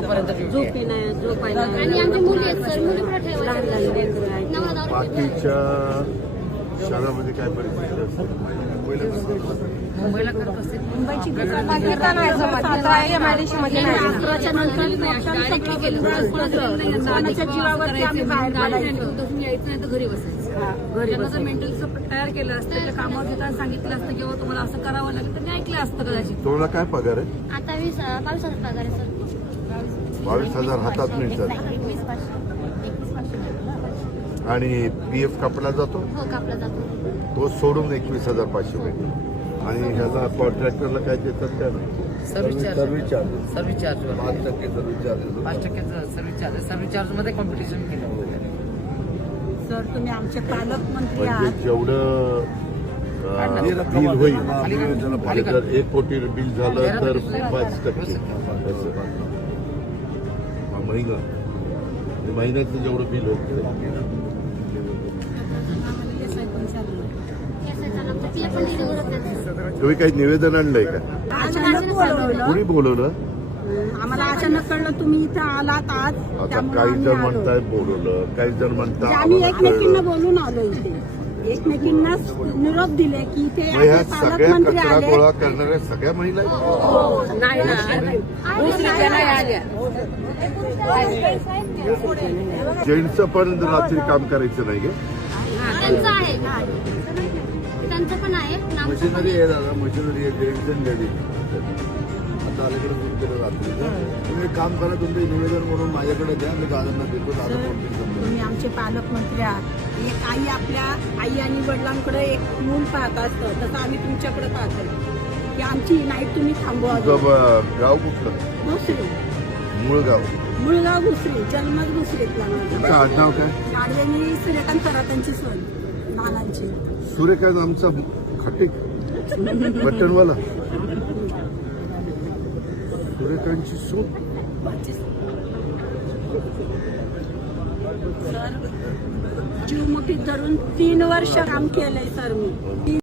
झोपी नाही झोपायला आणि आमच्या मुली आहेत सर, मुली पण ठेवायच्या. बाकीच्या शहरामध्ये काय परिस्थिती असते? मुंबईला करत असते. मुंबईची गीता नाही जमत. सातारा MIDC मध्ये नाही. अकराच्या नंतर कोणाच्या जीवावर आम्ही बाहेर पडायचं. यायचं नाही तर घरी बसायचं. घरी त्यांना जर मेंटल तयार केलं असतं, त्या कामावर घेताना सांगितलं असतं किंवा तुम्हाला असं करावं लागेल तर मी ऐकलं असतं कदाचित. तुम्हाला काय पगार आहे? आता 22,000 पगार आहे सर. 22,000 हातात मिळतात 21,500. आणि PF कापला जातो, हो, कापला जातो. तो सोडून 21,500 भेटतो. आणि ह्याला कॉन्ट्रॅक्टरला काय देतात काय नाही? Service charge. Service charges service charge 5% service charges 5% service charge मध्ये कॉम्पिटिशन केलं होतं. सर तुम्ही आमचे पालकमंत्री म्हणजे आहात. जेवढं बिल होईल जर 1 कोटी बिल झालं तर 5% महिना महिन्याचं जेवढं बिल होतं तिला पण डिलिव्हर होते. तुम्ही काही निवेदन आणलंय का? अचानक बोलवलं, कुणी बोलवलं? आम्हाला अचानक कळलं तुम्ही इथं आलात आज. आता त्यामुळे काही आम्ही जण आलो. म्हणतायत बोलवलं, काही जण म्हणजे म्हणतात आम्ही आम्हाला एकमेकींना कळलं. बोलून आलो इथे. एकमेकींना निरोप दिले की इथे मग ह्या आपले सगळ्या पालकमंत्री कचरा आले. गोळा करणाऱ्या सगळ्या महिला आहेत? नाही जेंट्सचं पण रात्री काम करायचं नाही गे? त्यांचं आहे, त्यांचं पण आहे. नामचं पण मशिनरी आहे दादा, मशिनरी आहे, जेंट्स आणि लेडीज. आता अलीकडे सुरू केलं रात्री. तुम्ही एक काम करा, तुमचं निवेदन म्हणून माझ्याकडे द्या, मी दादांना देतो. दादा कोणती समजा. तुम्ही आमचे पालकमंत्री आहात. एक आई आपल्या आई आणि वडिलांकडे एक मूल पाहत असतं, तसं आम्ही तुमच्याकडे पाहतो की आमची नाईट तुम्ही थांबवा. तुमचं गाव कुठलं? घुसरी, मूळ गाव? मुळगाव घुसरी, जन्मच घुसरीतला माझा. तुमचं आडनाव काय? गाडवेनी सूर्यकांत सरातांची सोन नानांची. सूर्यकांत आमचा खटिक बटनवाला सूर्यकांतची सून. जीव मुठीत धरून 3 वर्ष काम केलंय सर मी.